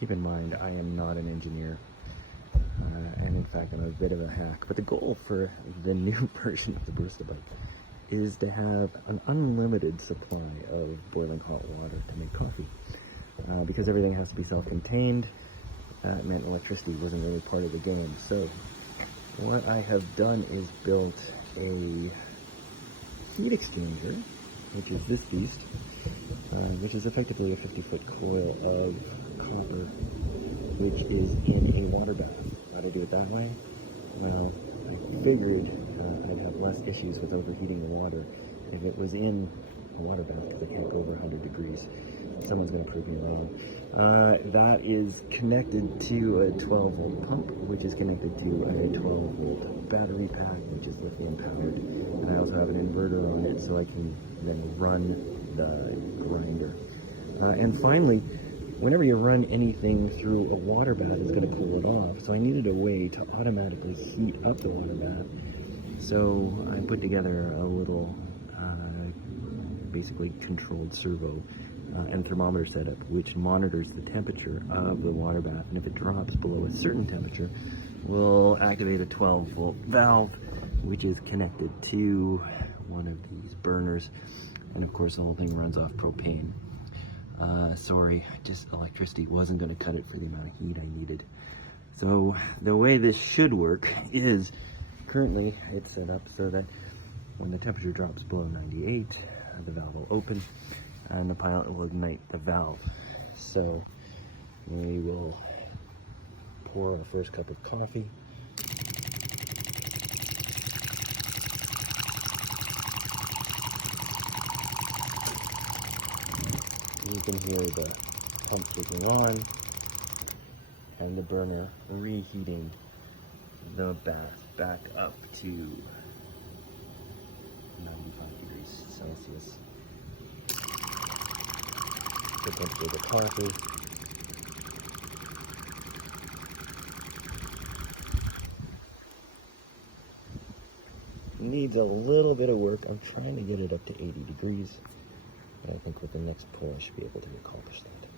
keep in mind, I am not an engineer. And in fact, I'm a bit of a hack. But the goal for the new version of the Barista Bike is to have an unlimited supply of boiling hot water to make coffee. Because everything has to be self-contained, that meant electricity wasn't really part of the game. So what I have done is built a heat exchanger, which is this beast, which is effectively a 50-foot coil of copper, which is in a water bath. Why did I do it that way? Well, I figured I'd have less issues with overheating the water if it was in a water bath, because I can't go over 100 degrees. Someone's going to prove me wrong. That is connected to a 12-volt pump, which is connected to a 12-volt battery pack, which is lithium powered. And I also have an inverter on it, so I can then run the grinder. And finally, whenever you run anything through a water bath, it's going to cool it off. So I needed a way to automatically heat up the water bath. So I put together a little, basically controlled servo and thermometer setup, which monitors the temperature of the water bath. And if it drops below a certain temperature, we'll activate a 12-volt valve, which is connected to one of these burners. And of course, the whole thing runs off propane. Sorry, just electricity wasn't going to cut it for the amount of heat I needed. So the way this should work is, currently it's set up so that when the temperature drops below 98, the valve will open and the pilot will ignite the valve. So we will pour our first cup of coffee. You can hear the pump kicking on and the burner reheating the bath back up to 95 degrees Celsius. The temperature of the coffee. Needs a little bit of work. I'm trying to get it up to 80 degrees. But I think with the next pour, I should be able to accomplish that.